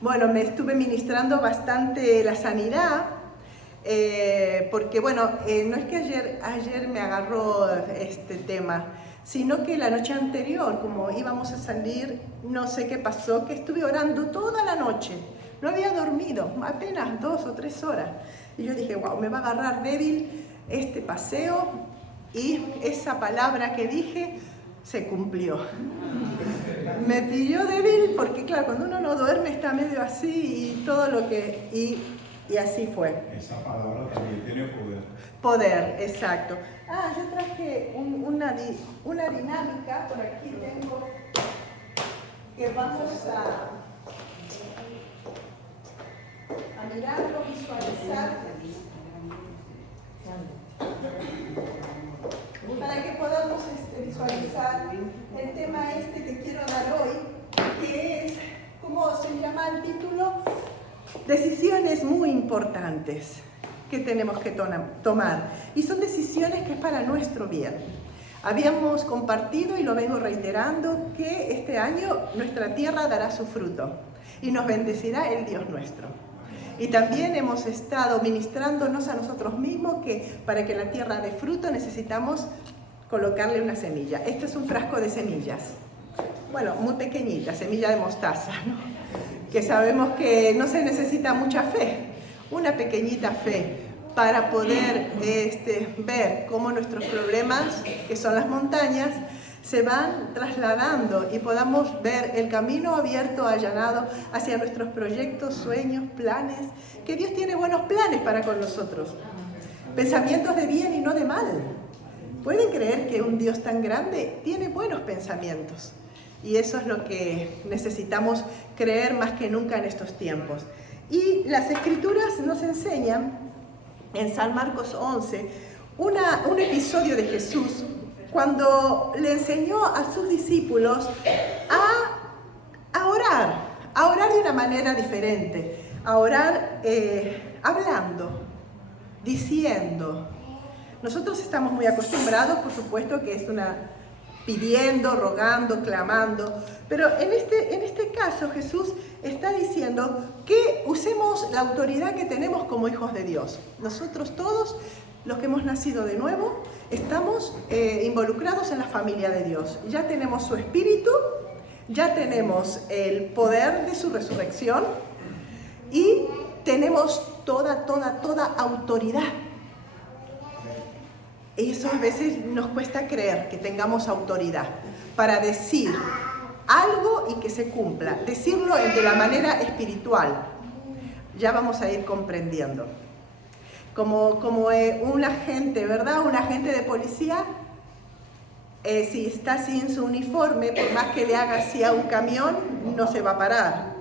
Bueno, me estuve ministrando bastante la sanidad, porque bueno, no es que ayer me agarró este tema, sino que la noche anterior, como íbamos a salir, no sé qué pasó, que estuve orando toda la noche. No había dormido, apenas 2 o 3 horas. Y yo dije, wow, me va a agarrar débil este paseo, y esa palabra que dije se cumplió. Me pilló débil porque, claro, cuando uno no duerme está medio así y todo lo que... Y así fue. Esa palabra también tiene poder. Poder, exacto. Yo traje una dinámica, por aquí tengo, que vamos a mirarlo, visualizar, para que podamos visualizar el tema que quiero dar hoy, que es, ¿cómo se llama el título? Decisiones muy importantes que tenemos que tomar, y son decisiones que es para nuestro bien. Habíamos compartido, y lo vengo reiterando, que este año nuestra tierra dará su fruto y nos bendecirá el Dios nuestro. Y también hemos estado ministrándonos a nosotros mismos que para que la tierra dé fruto necesitamos colocarle una semilla. Este es un frasco de semillas, bueno, muy pequeñita, semilla de mostaza, ¿no? Que sabemos que no se necesita mucha fe, una pequeñita fe para poder ver cómo nuestros problemas, que son las montañas, se van trasladando y podamos ver el camino abierto, allanado hacia nuestros proyectos, sueños, planes, que Dios tiene buenos planes para con nosotros. Pensamientos de bien y no de mal. ¿Pueden creer que un Dios tan grande tiene buenos pensamientos? Y eso es lo que necesitamos creer más que nunca en estos tiempos. Y las Escrituras nos enseñan, en San Marcos 11, un episodio de Jesús, cuando le enseñó a sus discípulos a orar de una manera diferente, a orar hablando, diciendo. Nosotros estamos muy acostumbrados, por supuesto, que es pidiendo, rogando, clamando, pero en este caso Jesús está diciendo que usemos la autoridad que tenemos como hijos de Dios. Nosotros todos, los que hemos nacido de nuevo, estamos involucrados en la familia de Dios. Ya tenemos su espíritu, ya tenemos el poder de su resurrección y tenemos toda autoridad. Eso a veces nos cuesta creer, que tengamos autoridad para decir algo y que se cumpla. Decirlo de la manera espiritual. Ya vamos a ir comprendiendo. Como un agente, ¿verdad? Un agente de policía, si está sin su uniforme, por más que le haga así a un camión, no se va a parar.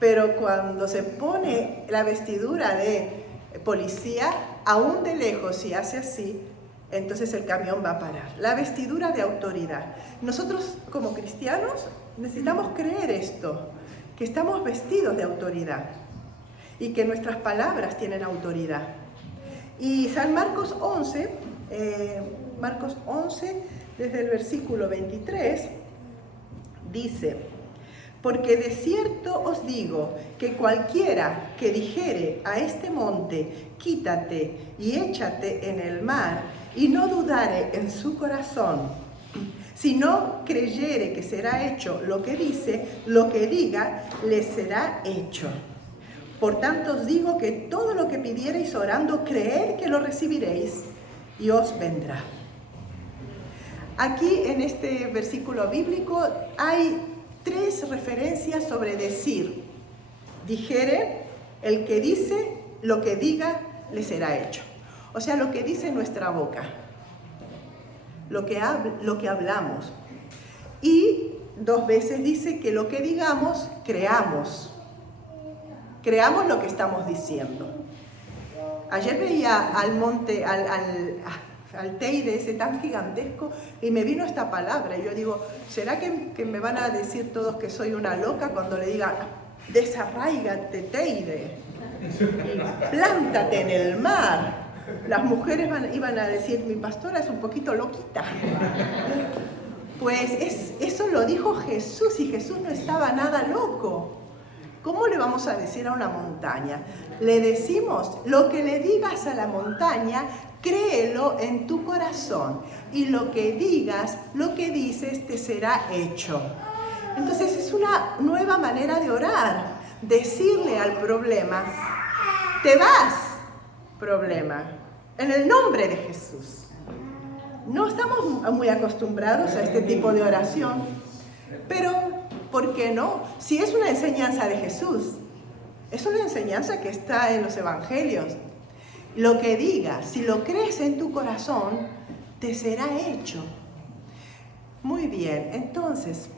Pero cuando se pone la vestidura de policía, aún de lejos, si hace así, entonces el camión va a parar. La vestidura de autoridad. Nosotros como cristianos necesitamos creer esto, que estamos vestidos de autoridad y que nuestras palabras tienen autoridad. Y San Marcos 11, desde el versículo 23, dice: porque de cierto os digo que cualquiera que dijere a este monte, quítate y échate en el mar, y no dudare en su corazón, sino creyere que será hecho lo que dice, lo que diga, le será hecho. Por tanto os digo que todo lo que pidiereis orando, creed que lo recibiréis y os vendrá. Aquí en este versículo bíblico hay 3 referencias sobre decir. Dijere, el que dice, lo que diga, le será hecho. O sea, lo que dice nuestra boca, lo que hablamos. Y 2 veces dice que lo que digamos, creamos. Creamos lo que estamos diciendo. Ayer veía al monte, al Teide ese tan gigantesco, y me vino esta palabra. Y yo digo, ¿será que me van a decir todos que soy una loca cuando le diga, desarráigate, Teide, plántate en el mar? Las mujeres iban a decir, mi pastora es un poquito loquita. Pues eso lo dijo Jesús, y Jesús no estaba nada loco. ¿Cómo le vamos a decir a una montaña? Le decimos, lo que le digas a la montaña, créelo en tu corazón. Y lo que digas, lo que dices, te será hecho. Entonces es una nueva manera de orar. Decirle al problema, te vas, problema, en el nombre de Jesús. No estamos muy acostumbrados a este tipo de oración, pero ¿por qué no? Si es una enseñanza de Jesús, es una enseñanza que está en los evangelios. Lo que digas, si lo crees en tu corazón, te será hecho. Muy bien, entonces,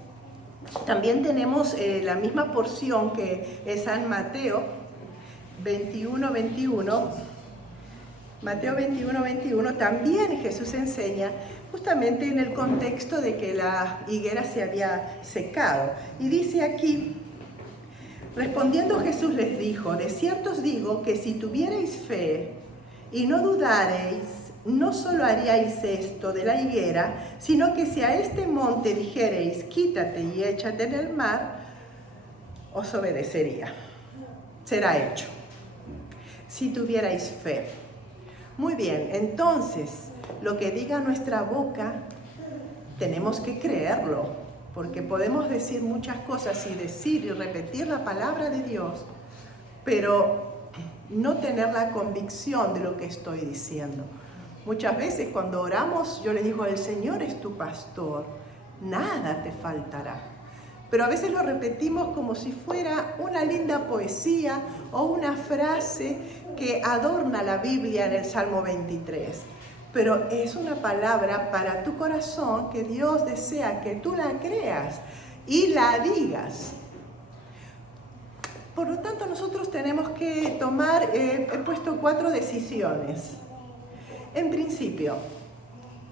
también tenemos la misma porción que es San Mateo 21:21. Mateo 21:21, también Jesús enseña justamente en el contexto de que la higuera se había secado. Y dice aquí, respondiendo Jesús les dijo, de cierto os digo que si tuvierais fe y no dudareis, no solo haríais esto de la higuera, sino que si a este monte dijereis, quítate y échate en el mar, os obedecería. Será hecho. Si tuvierais fe. Muy bien, entonces, lo que diga nuestra boca, tenemos que creerlo, porque podemos decir muchas cosas y decir y repetir la palabra de Dios, pero no tener la convicción de lo que estoy diciendo. Muchas veces cuando oramos, yo le digo, el Señor es tu pastor, nada te faltará. Pero a veces lo repetimos como si fuera una linda poesía o una frase que adorna la Biblia en el Salmo 23. Pero es una palabra para tu corazón que Dios desea que tú la creas y la digas. Por lo tanto, nosotros tenemos que tomar, he puesto 4 decisiones. En principio,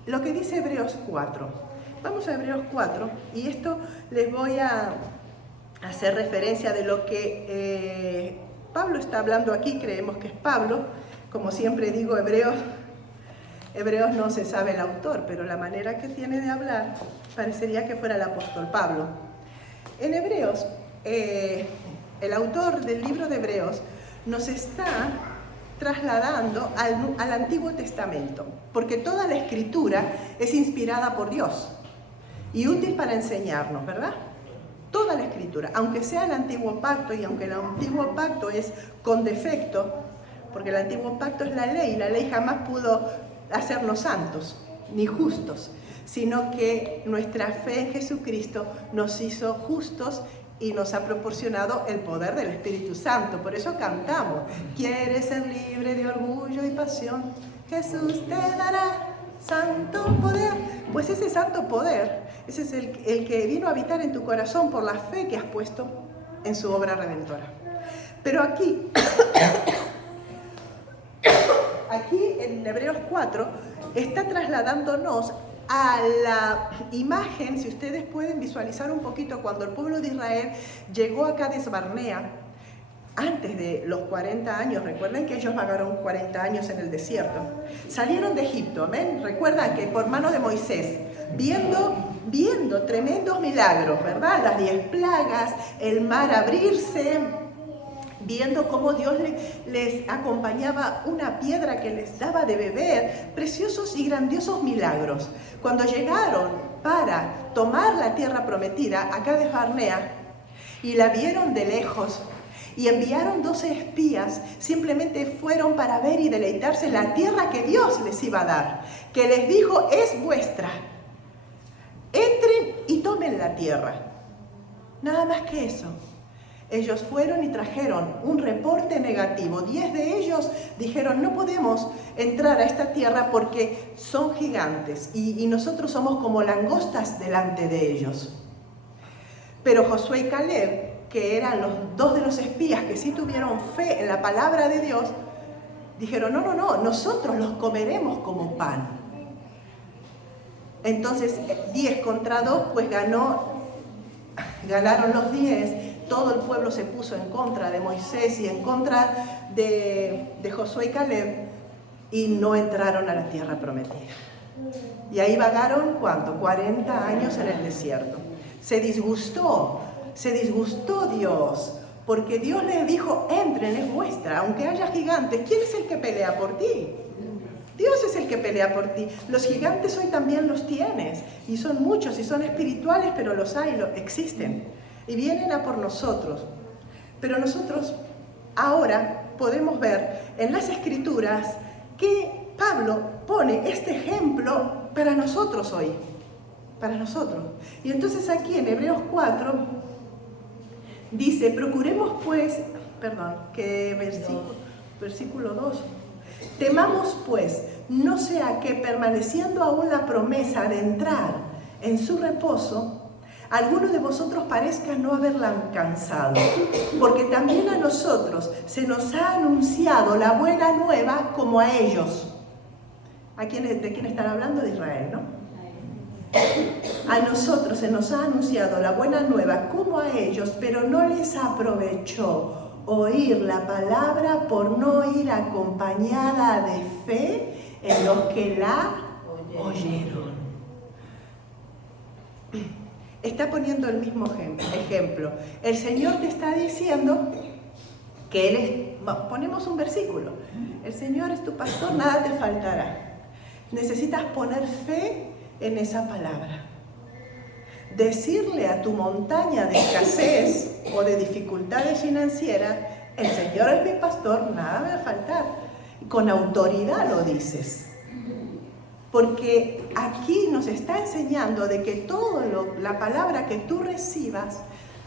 lo que dice Hebreos 4. Vamos a Hebreos 4 y esto les voy a hacer referencia de lo que Pablo está hablando aquí. Creemos que es Pablo. Como siempre digo, Hebreos no se sabe el autor, pero la manera que tiene de hablar parecería que fuera el apóstol Pablo. En Hebreos, el autor del libro de Hebreos nos está trasladando al Antiguo Testamento, porque toda la Escritura es inspirada por Dios y útil para enseñarnos, ¿verdad? Toda la Escritura, aunque sea el Antiguo Pacto, y aunque el Antiguo Pacto es con defecto, porque el Antiguo Pacto es la ley jamás pudo hacernos santos ni justos, sino que nuestra fe en Jesucristo nos hizo justos y nos ha proporcionado el poder del Espíritu Santo. Por eso cantamos, ¿quieres ser libre de orgullo y pasión? Jesús te dará santo poder. Pues ese santo poder, ese es el que vino a habitar en tu corazón por la fe que has puesto en su obra redentora. Pero aquí en Hebreos 4 está trasladándonos a la imagen, si ustedes pueden visualizar un poquito, cuando el pueblo de Israel llegó a Cades Barnea, antes de los 40 años, recuerden que ellos vagaron 40 años en el desierto, salieron de Egipto, ¿ven? Recuerdan que por mano de Moisés, viendo tremendos milagros, ¿verdad? Las 10 plagas, el mar abrirse, viendo cómo Dios les acompañaba una piedra que les daba de beber, preciosos y grandiosos milagros. Cuando llegaron para tomar la tierra prometida, a Cades Barnea, y la vieron de lejos, y enviaron 12 espías, simplemente fueron para ver y deleitarse en la tierra que Dios les iba a dar, que les dijo, es vuestra, entren y tomen la tierra. Nada más que eso. Ellos fueron y trajeron un reporte negativo. 10 de ellos dijeron, no podemos entrar a esta tierra porque son gigantes y nosotros somos como langostas delante de ellos. Pero Josué y Caleb, que eran los 2 de los espías que sí tuvieron fe en la palabra de Dios, dijeron, no, nosotros los comeremos como pan. Entonces 10 contra 2, pues ganaron los 10. Todo el pueblo se puso en contra de Moisés y en contra de Josué y Caleb y no entraron a la tierra prometida. Y ahí vagaron, ¿cuánto? 40 años en el desierto. Se disgustó Dios porque Dios les dijo, entren, es vuestra, aunque haya gigantes. ¿Quién es el que pelea por ti? Dios es el que pelea por ti. Los gigantes hoy también los tienes, y son muchos, y son espirituales, pero los hay, existen, y vienen a por nosotros. Pero nosotros ahora podemos ver en las Escrituras que Pablo pone este ejemplo para nosotros hoy, para nosotros. Y entonces aquí en Hebreos 4 dice, procuremos pues, versículo 2, temamos pues, no sea que permaneciendo aún la promesa de entrar en su reposo, alguno de vosotros parezca no haberla alcanzado, porque también a nosotros se nos ha anunciado la buena nueva como a ellos. ¿De quién están hablando? De Israel, ¿no? A nosotros se nos ha anunciado la buena nueva como a ellos, pero no les aprovechó oír la palabra por no ir acompañada de fe en los que la oyeron. Está poniendo el mismo ejemplo. El Señor te está diciendo que Él es... Ponemos un versículo. El Señor es tu pastor, nada te faltará. Necesitas poner fe en esa palabra. Decirle a tu montaña de escasez o de dificultades financieras, el Señor es mi pastor, nada me va a faltar. Con autoridad lo dices. Porque aquí nos está enseñando de que la palabra que tú recibas,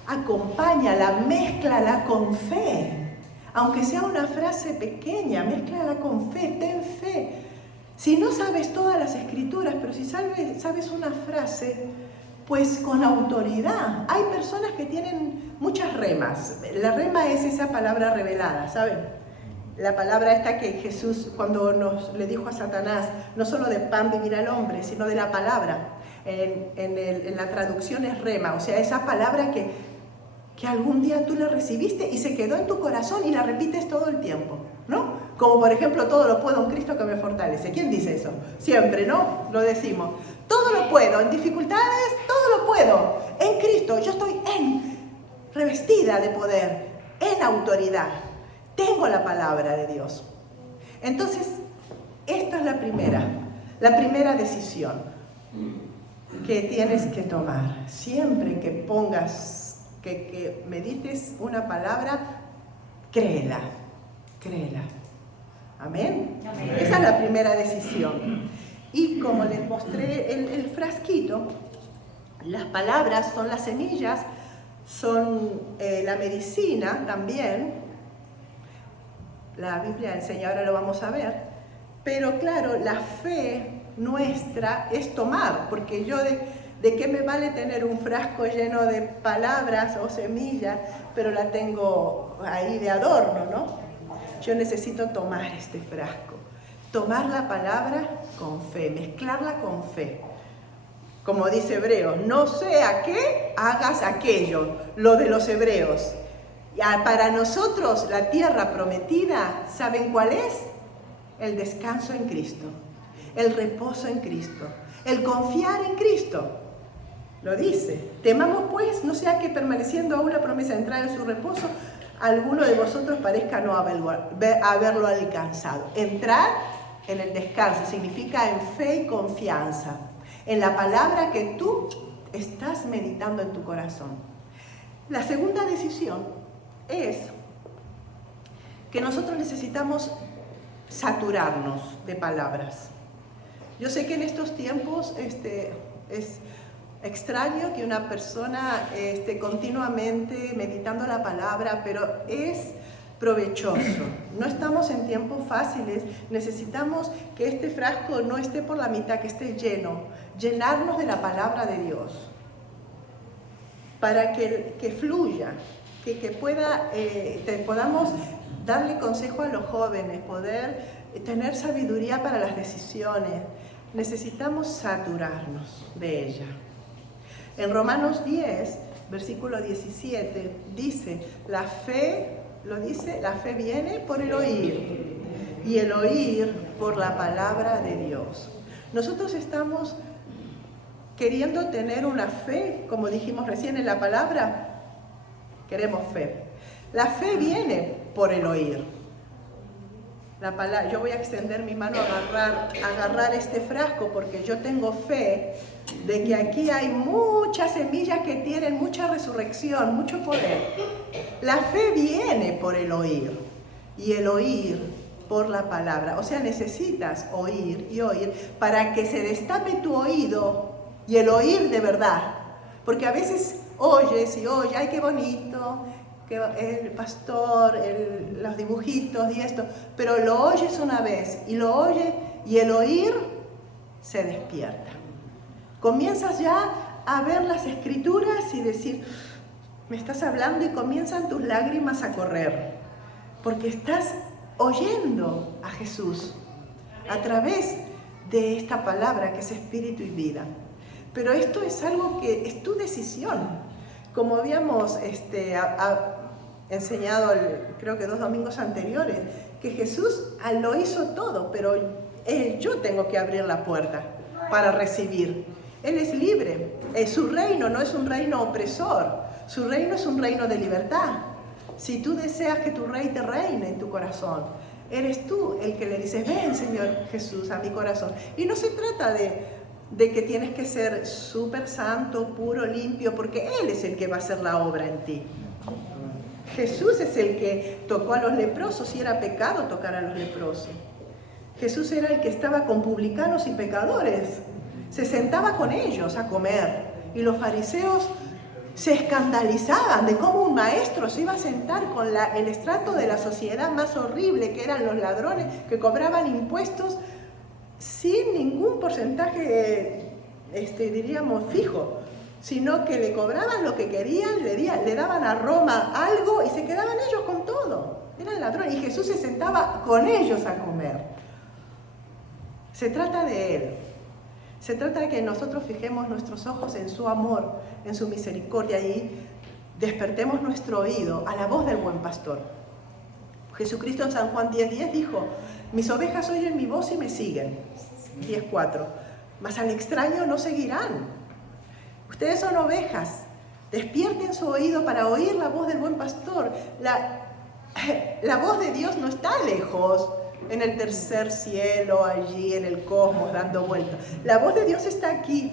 acompáñala, mézclala con fe. Aunque sea una frase pequeña, mézclala con fe, ten fe. Si no sabes todas las Escrituras, pero si sabes una frase, pues con autoridad. Hay personas que tienen muchas remas. La rema es esa palabra revelada, ¿saben? La palabra esta que Jesús cuando le dijo a Satanás, no solo de pan vivirá el hombre, sino de la palabra. En la traducción es rema, o sea, esa palabra que algún día tú la recibiste y se quedó en tu corazón y la repites todo el tiempo, ¿no? Como por ejemplo, todo lo puedo en Cristo que me fortalece. ¿Quién dice eso? Siempre, ¿no? Lo decimos. Todo lo puedo, en dificultades, todo lo puedo. En Cristo, yo estoy revestida de poder, en autoridad. Tengo la palabra de Dios. Entonces, esta es la primera decisión que tienes que tomar. Siempre que pongas, que medites una palabra, créela. Amén. Amén. Esa es la primera decisión. Y como les mostré el frasquito, las palabras son las semillas, son la medicina también. La Biblia enseña, ahora lo vamos a ver. Pero claro, la fe nuestra es tomar, porque yo de qué me vale tener un frasco lleno de palabras o semillas, pero la tengo ahí de adorno, ¿no? Yo necesito tomar este frasco, tomar la palabra con fe, mezclarla con fe. Como dice Hebreos, no sea que hagas aquello, lo de los hebreos. Para nosotros la tierra prometida, ¿saben cuál es? El descanso en Cristo, el reposo en Cristo, el confiar en Cristo. Lo dice, temamos pues, no sea que permaneciendo aún la promesa de entrar en su reposo, alguno de vosotros parezca no haberlo alcanzado. Entrar en el descanso significa en fe y confianza, en la palabra que tú estás meditando en tu corazón. La segunda decisión es que nosotros necesitamos saturarnos de palabras. Yo sé que en estos tiempos es extraño que una persona esté continuamente meditando la palabra, pero es provechoso. No estamos en tiempos fáciles, necesitamos que este frasco no esté por la mitad, que esté lleno, llenarnos de la palabra de Dios, para que fluya, que podamos darle consejo a los jóvenes, poder tener sabiduría para las decisiones. Necesitamos saturarnos de ella. En Romanos 10, versículo 17, dice, la fe viene por el oír, y el oír por la palabra de Dios. Nosotros estamos queriendo tener una fe, como dijimos recién en la palabra, queremos fe. La fe viene por el oír. Yo voy a extender mi mano a agarrar este frasco porque yo tengo fe de que aquí hay muchas semillas que tienen mucha resurrección, mucho poder. La fe viene por el oír y el oír por la palabra. O sea, necesitas oír y oír para que se destape tu oído y el oír de verdad. Porque a veces oyes y oyes, ¡ay, qué bonito! Que el pastor, los dibujitos y esto, pero lo oyes una vez y lo oyes y el oír se despierta. Comienzas ya a ver las escrituras y decir, me estás hablando y comienzan tus lágrimas a correr, porque estás oyendo a Jesús a través de esta palabra que es espíritu y vida. Pero esto es algo que es tu decisión. Como habíamos enseñado, creo que 2 domingos anteriores, que Jesús lo hizo todo, pero yo tengo que abrir la puerta para recibir. Él es libre. Su reino no es un reino opresor, su reino es un reino de libertad. Si tú deseas que tu rey te reine en tu corazón, eres tú el que le dices, ven Señor Jesús a mi corazón. Y no se trata de que tienes que ser súper santo, puro, limpio, porque Él es el que va a hacer la obra en ti. Jesús es el que tocó a los leprosos y era pecado tocar a los leprosos. Jesús era el que estaba con publicanos y pecadores. Se sentaba con ellos a comer y los fariseos se escandalizaban de cómo un maestro se iba a sentar con el estrato de la sociedad más horrible, que eran los ladrones que cobraban impuestos sin ningún porcentaje, diríamos, fijo, sino que le cobraban lo que querían, le daban a Roma algo y se quedaban ellos con todo. Eran ladrones y Jesús se sentaba con ellos a comer. Se trata de Él. Se trata de que nosotros fijemos nuestros ojos en su amor, en su misericordia y despertemos nuestro oído a la voz del buen pastor. Jesucristo en San Juan 10:10 dijo, mis ovejas oyen mi voz y me siguen. 10:4. Mas al extraño no seguirán. Ustedes son ovejas. Despierten su oído para oír la voz del buen pastor. La voz de Dios no está lejos, en el tercer cielo, allí en el cosmos, dando vueltas. La voz de Dios está aquí.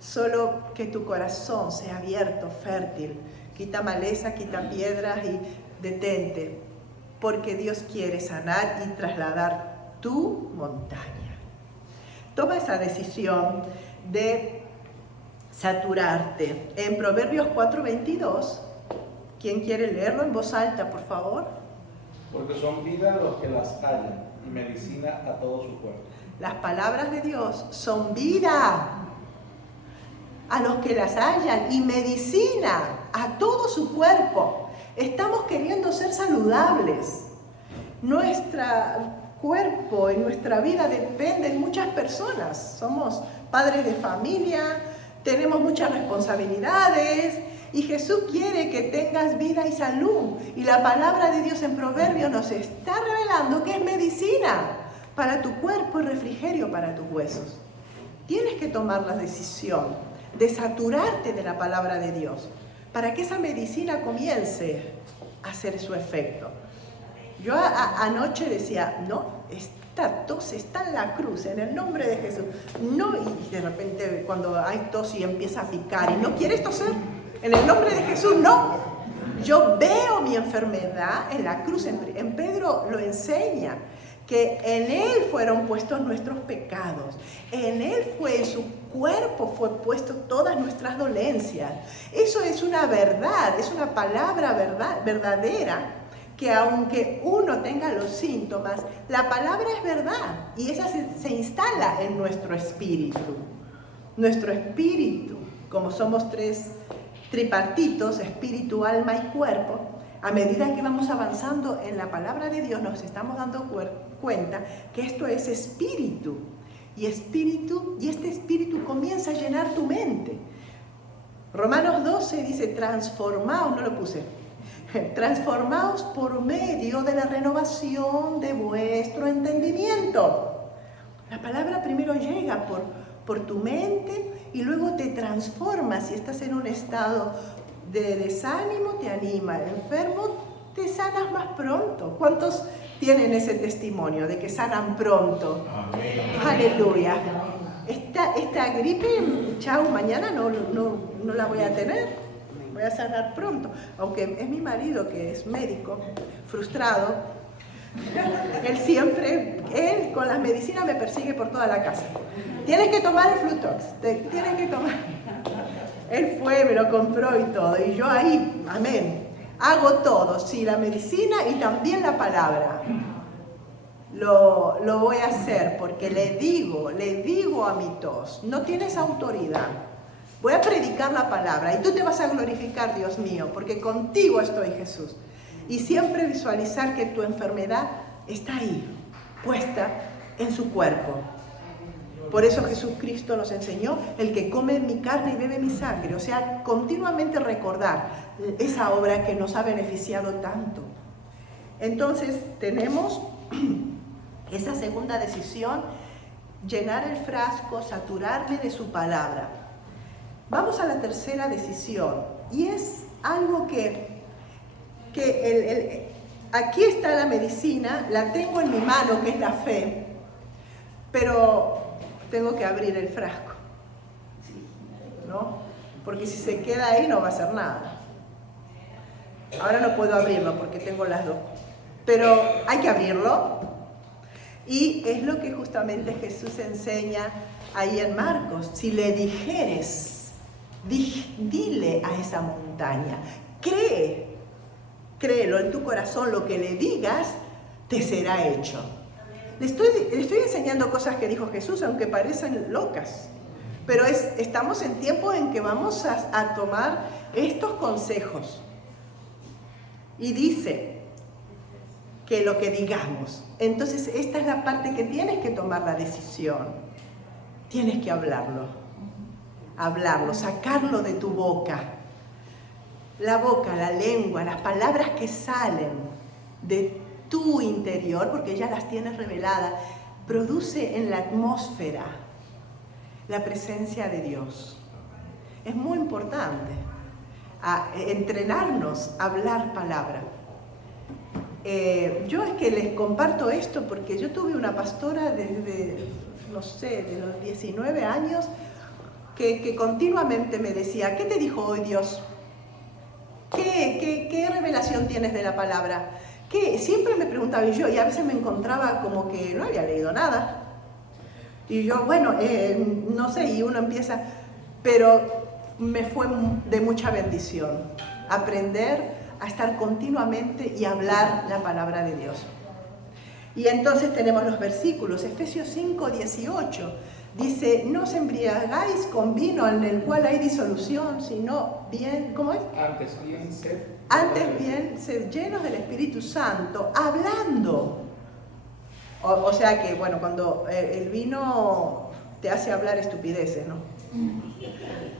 Solo que tu corazón sea abierto, fértil. Quita maleza, quita piedras y detente. Porque Dios quiere sanar y trasladar tu montaña. Toma esa decisión de saturarte. En Proverbios 4:22, ¿quién quiere leerlo en voz alta, por favor? Porque son vida los que las hallan y medicina a todo su cuerpo. Las palabras de Dios son vida a los que las hallan y medicina a todo su cuerpo. Estamos queriendo ser saludables. Nuestro cuerpo y nuestra vida dependen de muchas personas. Somos padres de familia, tenemos muchas responsabilidades. Y Jesús quiere que tengas vida y salud. Y la palabra de Dios en Proverbios nos está revelando que es medicina para tu cuerpo y refrigerio para tus huesos. Tienes que tomar la decisión de saturarte de la palabra de Dios para que esa medicina comience a hacer su efecto. Yo anoche decía, no, esta tos está en la cruz, en el nombre de Jesús. No, y de repente cuando hay tos y empieza a picar y no quieres toser, en el nombre de Jesús, no. Yo veo mi enfermedad en la cruz. En Pedro lo enseña, que en Él fueron puestos nuestros pecados. En Él en su cuerpo fue puesto todas nuestras dolencias. Eso es una verdad, es una palabra verdadera, que aunque uno tenga los síntomas, la palabra es verdad. Y esa se instala en nuestro espíritu. Nuestro espíritu, como somos tres tripartitos, espíritu, alma y cuerpo, a medida que vamos avanzando en la palabra de Dios, nos estamos dando cuenta que esto es espíritu. Y este espíritu comienza a llenar tu mente. Romanos 12 dice, transformaos, no lo puse, transformaos por medio de la renovación de vuestro entendimiento. La palabra primero llega por tu mente y luego te transforma. Si estás en un estado de desánimo, te anima. Enfermo, te sanas más pronto. ¿Cuántos tienen ese testimonio de que sanan pronto? Amén. Aleluya. Esta gripe, chao, mañana no la voy a tener. Voy a sanar pronto. Aunque es mi marido que es médico, frustrado. Él con las medicinas me persigue por toda la casa. Tienes que tomar el Flutox, tienes que tomar. Él fue, me lo compró y todo. Y yo ahí, amén, hago todo, sí, la medicina y también la palabra. Lo voy a hacer porque le digo a mi tos, no tienes autoridad. Voy a predicar la palabra y tú te vas a glorificar, Dios mío, porque contigo estoy, Jesús. Y siempre visualizar que tu enfermedad está ahí, puesta en su cuerpo. Por eso Jesucristo nos enseñó, el que come mi carne y bebe mi sangre. O sea, continuamente recordar esa obra que nos ha beneficiado tanto. Entonces, tenemos esa segunda decisión, llenar el frasco, saturarme de su palabra. Vamos a la tercera decisión, y es algo que aquí está la medicina, la tengo en mi mano, que es la fe, pero tengo que abrir el frasco, ¿no? Porque si se queda ahí no va a hacer nada. Ahora no puedo abrirlo porque tengo las dos, pero hay que abrirlo, y es lo que justamente Jesús enseña ahí en Marcos. Si le dijeres, dile a esa montaña, créelo en tu corazón, lo que le digas te será hecho. Le estoy enseñando cosas que dijo Jesús, aunque parecen locas, pero estamos en tiempo en que vamos a tomar estos consejos. Y dice que lo que digamos. Entonces esta es la parte que tienes que tomar la decisión. Tienes que hablarlo, sacarlo de tu boca. La boca, la lengua, las palabras que salen de tu interior, porque ya las tienes reveladas, produce en la atmósfera la presencia de Dios. Es muy importante entrenarnos a hablar palabra. Yo es que les comparto esto porque yo tuve una pastora desde, no sé, de los 19 años que continuamente me decía, ¿qué te dijo hoy Dios? ¿Qué revelación tienes de la palabra? Siempre me preguntaba y a veces me encontraba como que no había leído nada. Y yo, bueno, no sé, y uno empieza, pero me fue de mucha bendición aprender a estar continuamente y hablar la palabra de Dios. Y entonces tenemos los versículos, Efesios 5, 18. Dice, no os embriagáis con vino en el cual hay disolución, sino bien, ¿cómo es? Antes bien, sed llenos del Espíritu Santo, hablando. O sea que, bueno, cuando el vino te hace hablar estupideces, ¿no?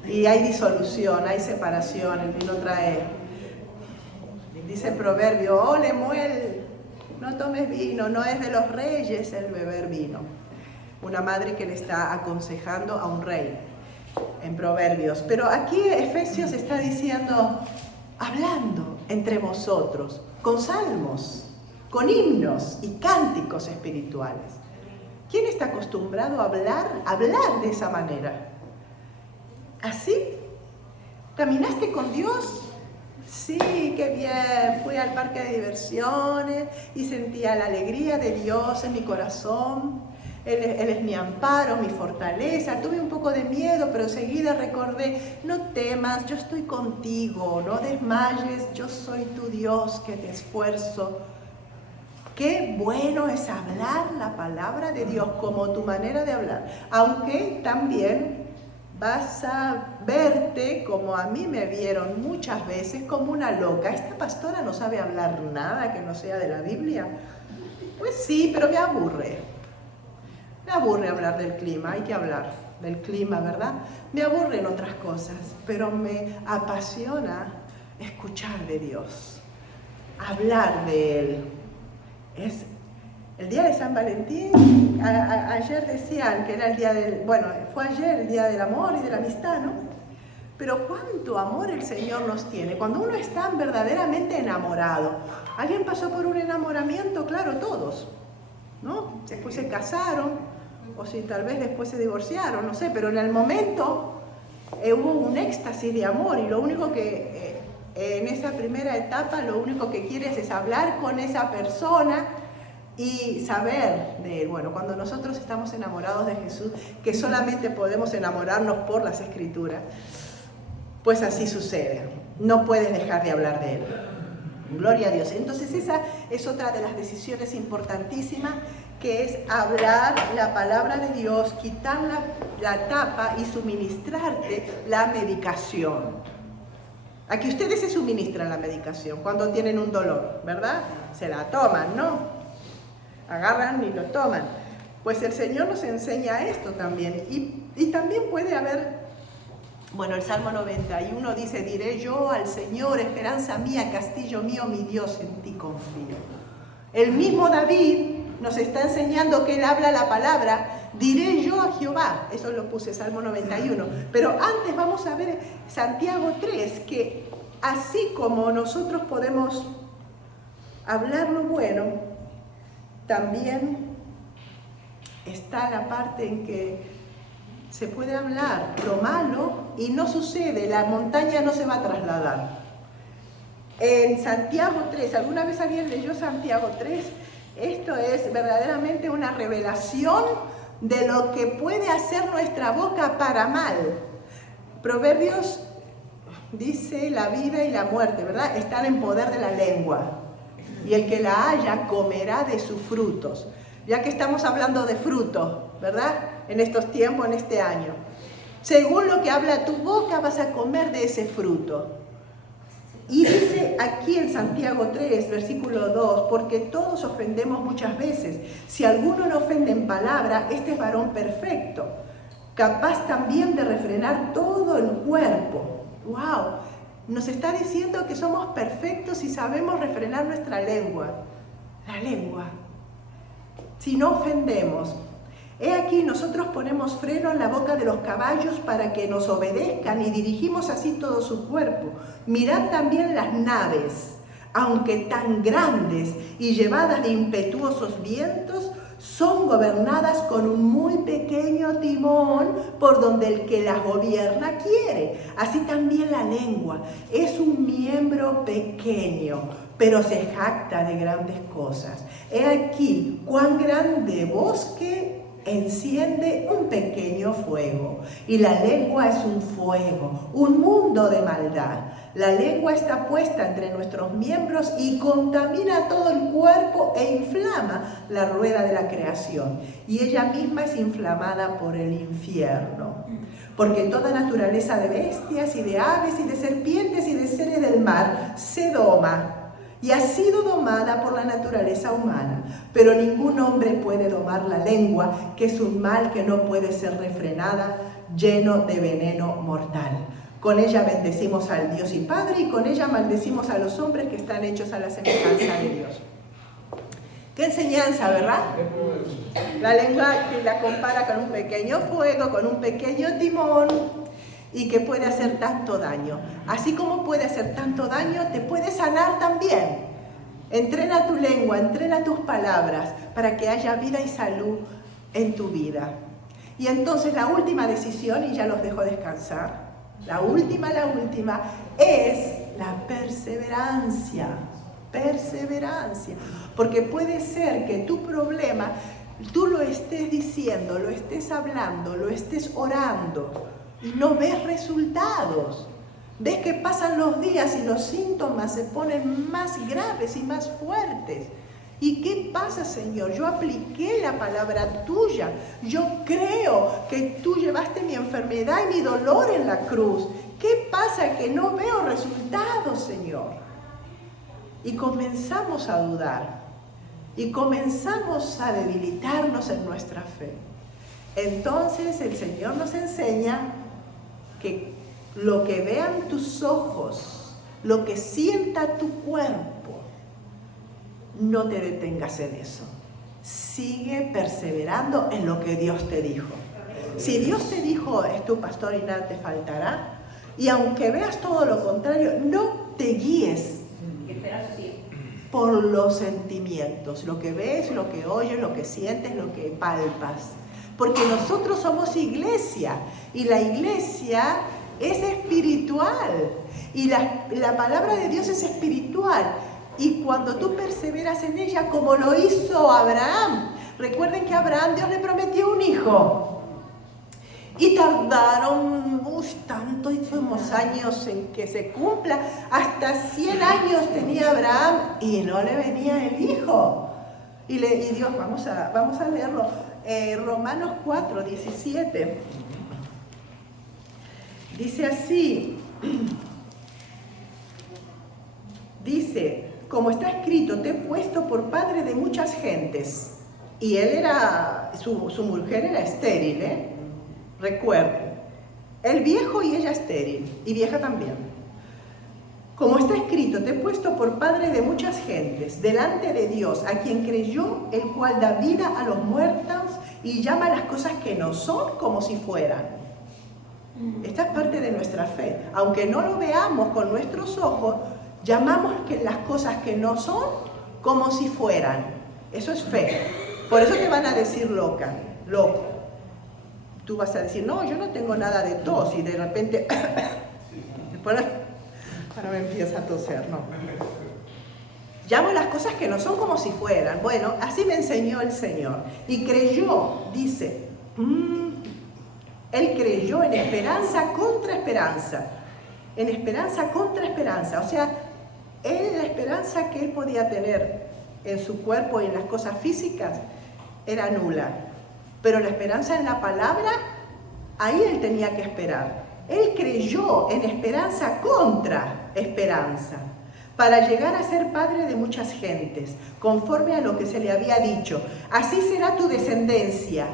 Y hay disolución, hay separación, el vino trae, dice el proverbio, Lemuel, no tomes vino, no es de los reyes el beber vino. Una madre que le está aconsejando a un rey en Proverbios. Pero aquí Efesios está diciendo, hablando entre vosotros, con salmos, con himnos y cánticos espirituales. ¿Quién está acostumbrado a hablar de esa manera? ¿Así? ¿Caminaste con Dios? Sí, qué bien. Fui al parque de diversiones y sentía la alegría de Dios en mi corazón. Él es mi amparo, mi fortaleza. Tuve un poco de miedo, pero enseguida recordé, no temas, yo estoy contigo, no desmayes, yo soy tu Dios que te esfuerzo. Qué bueno es hablar la palabra de Dios como tu manera de hablar, aunque también vas a verte, como a mí me vieron muchas veces, como una loca. ¿Esta pastora no sabe hablar nada que no sea de la Biblia? Pues sí, pero me aburre. Me aburre hablar del clima, hay que hablar del clima, ¿verdad? Me aburren otras cosas, pero me apasiona escuchar de Dios, hablar de Él. Es el día de San Valentín, ayer decían que era el día del, bueno, fue ayer el día del amor y de la amistad, ¿no? Pero cuánto amor el Señor nos tiene. Cuando uno está verdaderamente enamorado, ¿Alguien pasó por un enamoramiento? Claro, todos, ¿no? Después se casaron, o si tal vez después se divorciaron, no sé, pero en el momento hubo un éxtasis de amor y lo único que en esa primera etapa lo único que quieres es hablar con esa persona y saber de él. Bueno, cuando nosotros estamos enamorados de Jesús, que solamente podemos enamorarnos por las Escrituras, pues así sucede. No puedes dejar de hablar de él. Gloria a Dios. Entonces esa es otra de las decisiones importantísimas, que es hablar la palabra de Dios, quitar la tapa y suministrarte la medicación. Aquí ustedes se suministran la medicación cuando tienen un dolor, ¿verdad? Se la toman, ¿no? Agarran y lo toman. Pues el Señor nos enseña esto también. Y también puede haber, bueno, el Salmo 91 dice: diré yo al Señor, esperanza mía, castillo mío, mi Dios, en ti confío. El mismo David nos está enseñando que él habla la palabra, diré yo a Jehová. Eso lo puse, Salmo 91. Pero antes vamos a ver Santiago 3, que así como nosotros podemos hablar lo bueno, también está la parte en que se puede hablar lo malo y no sucede, la montaña no se va a trasladar. En Santiago 3, ¿alguna vez alguien leyó Santiago 3? Esto es verdaderamente una revelación de lo que puede hacer nuestra boca para mal. Proverbios dice: la vida y la muerte, ¿verdad?, están en poder de la lengua, y el que la haya comerá de sus frutos. Ya que estamos hablando de fruto, ¿verdad?, en estos tiempos, en este año. Según lo que habla tu boca, vas a comer de ese fruto. Y dice aquí en Santiago 3, versículo 2, porque todos ofendemos muchas veces. Si alguno no ofende en palabra, este es varón perfecto, capaz también de refrenar todo el cuerpo. ¡Wow! Nos está diciendo que somos perfectos y sabemos refrenar nuestra lengua. La lengua. Si no ofendemos. He aquí, nosotros ponemos freno en la boca de los caballos para que nos obedezcan y dirigimos así todo su cuerpo. Mirad también las naves, aunque tan grandes y llevadas de impetuosos vientos, son gobernadas con un muy pequeño timón por donde el que las gobierna quiere. Así también la lengua es un miembro pequeño, pero se jacta de grandes cosas. He aquí cuán grande bosque enciende un pequeño fuego, y la lengua es un fuego, un mundo de maldad. La lengua está puesta entre nuestros miembros y contamina todo el cuerpo e inflama la rueda de la creación, y ella misma es inflamada por el infierno. Porque toda naturaleza de bestias y de aves y de serpientes y de seres del mar se doma, y ha sido domada por la naturaleza humana, pero ningún hombre puede domar la lengua, que es un mal que no puede ser refrenada, lleno de veneno mortal. Con ella bendecimos al Dios y Padre, y con ella maldecimos a los hombres que están hechos a la semejanza de Dios. Qué enseñanza, ¿verdad? La lengua que la compara con un pequeño fuego, con un pequeño timón, y que puede hacer tanto daño. Así como puede hacer tanto daño, te puede sanar también. Entrena tu lengua, entrena tus palabras para que haya vida y salud en tu vida. Y entonces la última decisión, y ya los dejo descansar, la última es la perseverancia. Perseverancia. Porque puede ser que tu problema, tú lo estés diciendo, lo estés hablando, lo estés orando, y no ves resultados. Ves que pasan los días y los síntomas se ponen más graves y más fuertes. ¿Y qué pasa, Señor? Yo apliqué la palabra tuya. Yo creo que tú llevaste mi enfermedad y mi dolor en la cruz. ¿Qué pasa? Que no veo resultados, Señor. Y comenzamos a dudar. Y comenzamos a debilitarnos en nuestra fe. Entonces el Señor nos enseña que lo que vean tus ojos, lo que sienta tu cuerpo, no te detengas en eso. Sigue perseverando en lo que Dios te dijo. Si Dios te dijo, es tu pastor y nada te faltará, y aunque veas todo lo contrario, no te guíes por los sentimientos, lo que ves, lo que oyes, lo que sientes, lo que palpas. Porque nosotros somos iglesia y la iglesia es espiritual y la palabra de Dios es espiritual. Y cuando tú perseveras en ella, como lo hizo Abraham, recuerden que a Abraham Dios le prometió un hijo. Y tardaron tantos años en que se cumpla. Hasta 100 años tenía Abraham y no le venía el hijo. Y Dios, vamos a leerlo. Romanos 4, 17. Dice así. Dice, como está escrito, te he puesto por padre de muchas gentes. Y él era, su mujer era estéril, ¿eh? Recuerden, el viejo y ella estéril, y vieja también. Como está escrito, te he puesto por padre de muchas gentes, delante de Dios, a quien creyó, el cual da vida a los muertos y llama las cosas que no son como si fueran. Esta es parte de nuestra fe. Aunque no lo veamos con nuestros ojos, llamamos las cosas que no son como si fueran. Eso es fe. Por eso te van a decir loca, loco. Tú vas a decir, no, yo no tengo nada de tos, y de repente, ahora me empieza a toser, no. Llamo las cosas que no son como si fueran. Bueno, así me enseñó el Señor. Y creyó, dice, él creyó en esperanza contra esperanza. En esperanza contra esperanza. O sea, la esperanza que él podía tener en su cuerpo y en las cosas físicas era nula. Pero la esperanza en la palabra, ahí él tenía que esperar. Él creyó en esperanza contra esperanza, para llegar a ser padre de muchas gentes, conforme a lo que se le había dicho. Así será tu descendencia.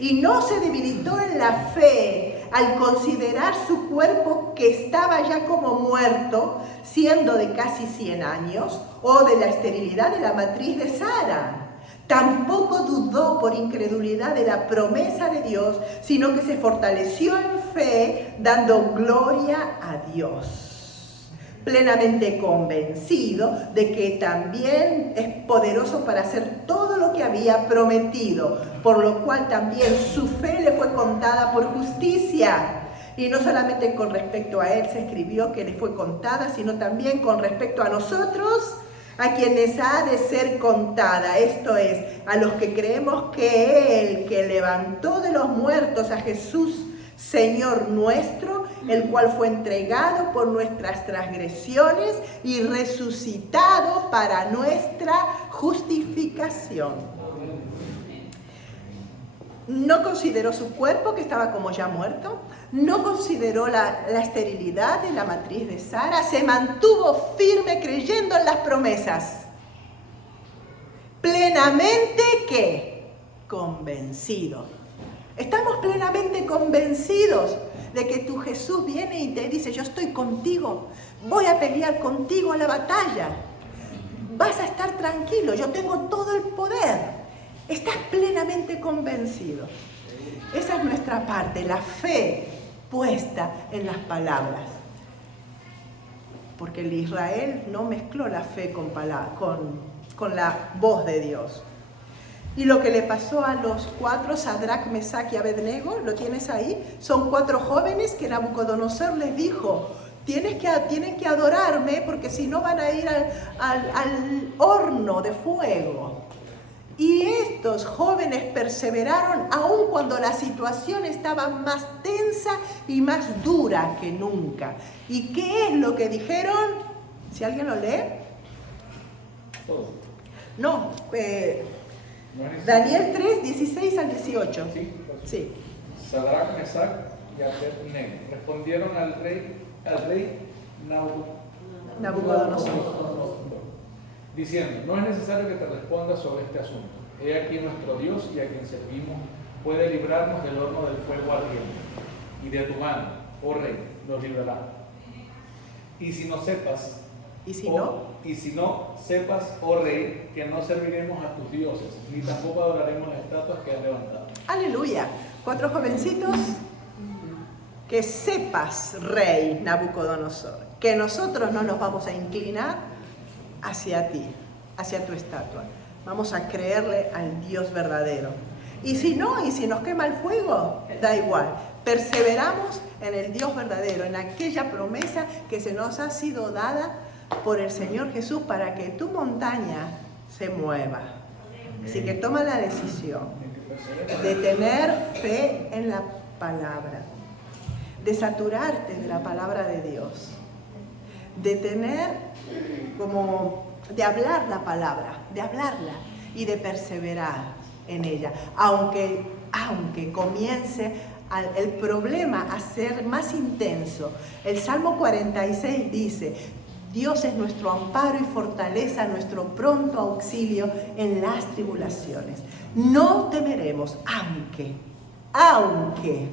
Y no se debilitó en la fe al considerar su cuerpo que estaba ya como muerto, siendo de casi 100 años, o de la esterilidad de la matriz de Sara. Tampoco dudó por incredulidad de la promesa de Dios, sino que se fortaleció en fe, dando gloria a Dios, plenamente convencido de que también es poderoso para hacer todo lo que había prometido, por lo cual también su fe le fue contada por justicia. Y no solamente con respecto a él se escribió que le fue contada, sino también con respecto a nosotros, a quienes ha de ser contada, esto es, a los que creemos que Él, que levantó de los muertos a Jesús, Señor nuestro, el cual fue entregado por nuestras transgresiones y resucitado para nuestra justificación. No consideró su cuerpo, que estaba como ya muerto. No consideró la esterilidad de la matriz de Sara. Se mantuvo firme creyendo en las promesas. Plenamente, ¿qué? Convencido. Estamos plenamente convencidos de que tu Jesús viene y te dice, yo estoy contigo. Voy a pelear contigo la batalla. Vas a estar tranquilo. Yo tengo todo el poder. Estás plenamente convencido. Esa es nuestra parte, la fe puesta en las palabras. Porque el Israel no mezcló la fe con la voz de Dios. Y lo que le pasó a los 4, Sadrach, Mesach y Abednego, ¿lo tienes ahí? Son 4 jóvenes que Nabucodonosor les dijo, tienen que adorarme porque si no van a ir al horno de fuego. Y estos jóvenes perseveraron aun cuando la situación estaba más tensa y más dura que nunca. ¿Y qué es lo que dijeron? Si alguien lo lee. No, Daniel 3, 16 al 18. Sí. Sadrach, Mesach y Abednego respondieron al rey Nabucodonosor, diciendo, no es necesario que te responda sobre este asunto. He aquí nuestro Dios y a quien servimos puede librarnos del horno del fuego ardiente, y de tu mano, oh rey, nos librará. Y si no sepas, sepas, oh rey, que no serviremos a tus dioses, ni tampoco adoraremos las estatuas que has levantado. Aleluya. 4 jovencitos. Que sepas, rey Nabucodonosor, que nosotros no nos vamos a inclinar hacia ti. hacia tu estatua. Vamos a creerle al Dios verdadero. Y si no, y si nos quema el fuego, da igual. Perseveramos en el Dios verdadero, en aquella promesa que se nos ha sido dada por el Señor Jesús para que tu montaña se mueva. Así que toma la decisión de tener fe en la palabra, de saturarte de la palabra de Dios, de tener de hablar la palabra, de hablarla y de perseverar en ella, aunque comience el problema a ser más intenso. El Salmo 46 dice: Dios es nuestro amparo y fortaleza, nuestro pronto auxilio en las tribulaciones. No temeremos, aunque